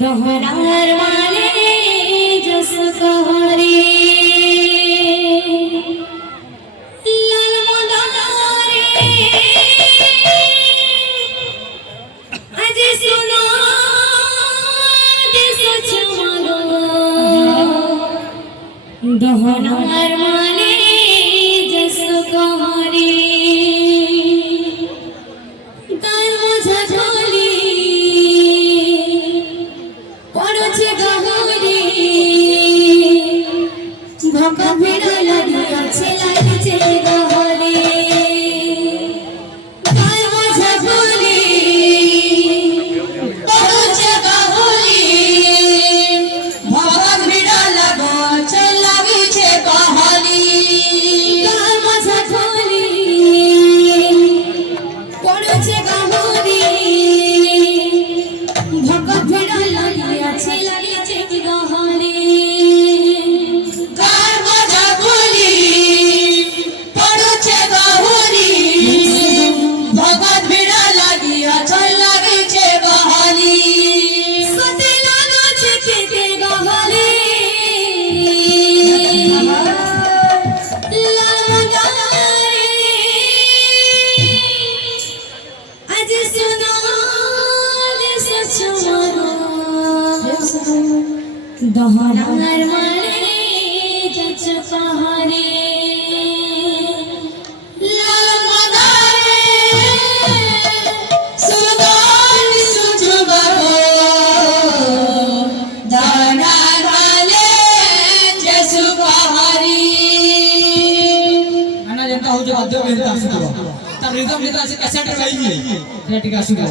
दोहरार वाले जस कहरे लाल मोदारे आज सुनो देश चमरो दोहरार वाले जस कहरे तार मजा ढोली पड़ोचे गहरे भका भिड़ा लगी अच्छे लागছে गहरे तार मजा ढोली पड़ोचे गहरे भका भिड़ा লাগছে गहरे तार मजा ढोली पड़ोचे गहरे भका भिड़ा লাগছে गहरे तार मजा ढोली पड़ोचे गहरे भका भिड़ा লাগছে गहरे सते लागছে খেতে गहरे लाल मोदारे आज सुनो देश चमरो दोहरार वाले जच कहरे लाल मोदारे सुनो देश चमरो दोहरार वाले जस कहरे गाना जनता हो जो बाध्य बेहतर आसुको तब रिदम लेता से कैसेट रही है ठीक आसुको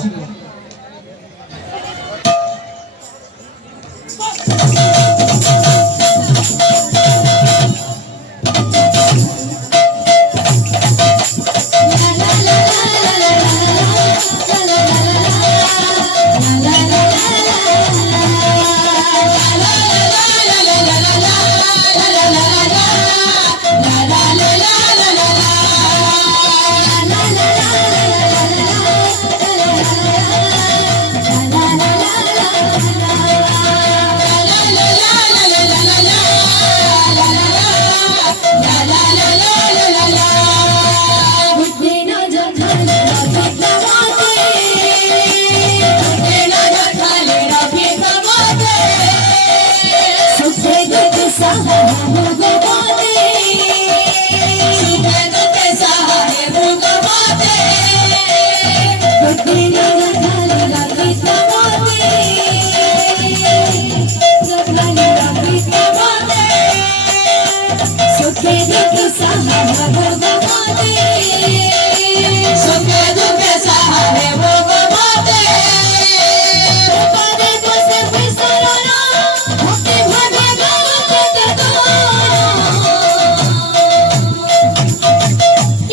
सहारा देखी सहारे वो गवाते सुखे दुखे सहारे वो गवाते पारे को से बिसरना भक्ति भागे गाते तो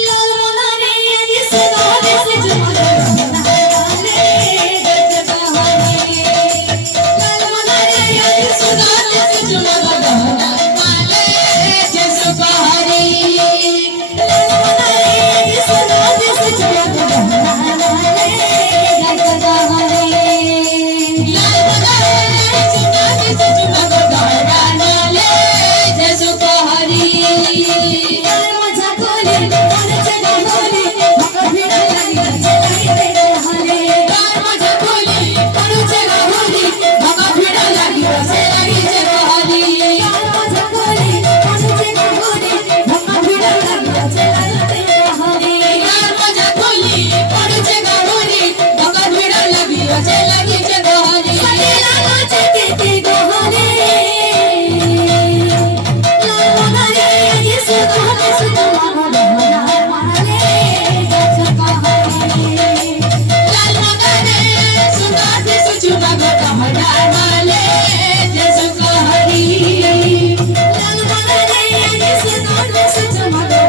लाल मुनारे जिस गाने से जुमला नाले गजबा हरे लाल मुनारे जिस गाने से जुमला माले जैसो बहारी लाल मुनारे जिस गाने से जुमला नाले गजबा हरे लाल बनाए सुनाने से चुना गहरा नाले जैसो बहारी लाल मजा कोले मन चला होले मगर फिर लगी चलाई तेरे हरे गार मजा खोली करू चला होली भगा भिड़ा लगी से लगी से बहारी लाल मजा कोले मन चला होले मगर फिर लगी चलाई तेरे हरे गार मजा खोली करू चला होली भगा भिड़ा लगी से लगी से बहारी सतेला नाचते ते गोहरे लाल मनारे जिस गाने से जुमला नाले गजबा हरे लाल मगाने सुनाते से चुना गहरा नाले जैसो बहारी लाल मनारे जिस गाने से जुमला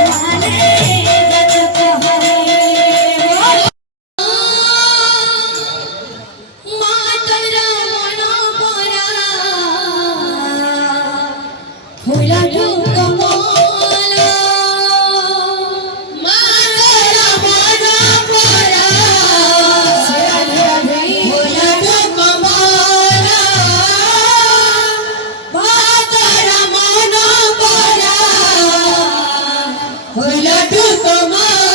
नाले गजबा हरे मातरा मनो परा फुला ढुकमाला मातरा मना परा भोला ढुकमाला मातरा मना परा भोला ढुकमाला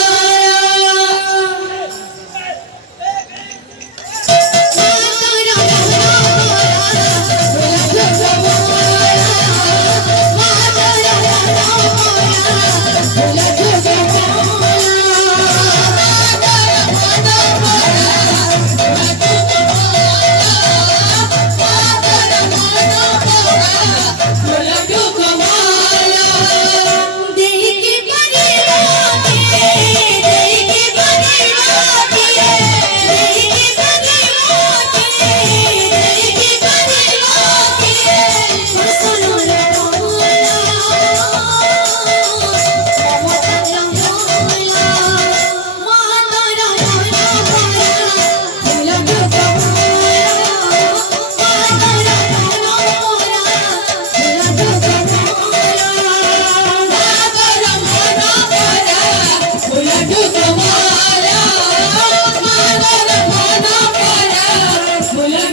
देखी परिवाके देखी परिवाके देखी परिवाके देखी परिवाके सुनो रे मोला ममता रंगोला माता रंगोला फूला ढुकमाला माता रंगोला फूला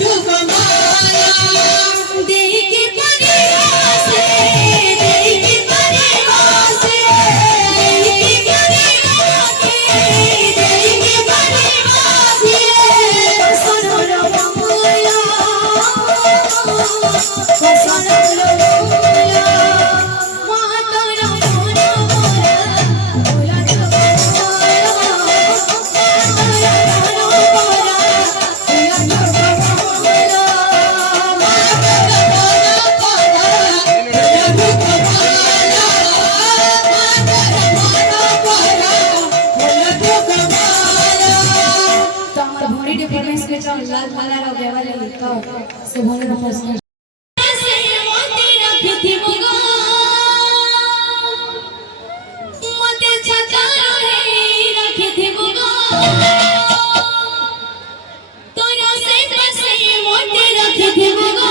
ढुकमाला देखी परिवासे देखी परिवासे देखी परिवाके देखी परिवासे सुनो रे मोला सुनो रे मोला माता रंगोला फूला ढुकमाला माता रंगोला फूला ढुकमाला तो हमारा भोरी डिपार्टमेंट के जो लाल माला रो बेवाले लिखा से भोरे रो प्रश्न से मोती रखी थी मुगा मोती छका रहे रखी थी मुगा तोरा से मोती रखी थी मुगा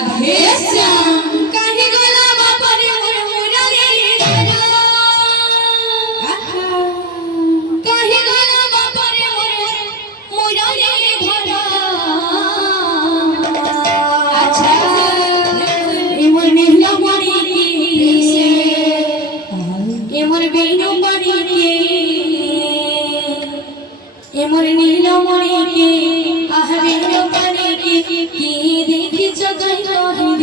রাধে শ্যাম কাহি গলা বাপারে মোর মুরালি ধরা কাহি গলা বাপারে মোর মুরালি ধরা আচ্ছা এমন নীলা মরি এমন বেইনো মরি এমন নীলা মরি আহ বেইনো মরি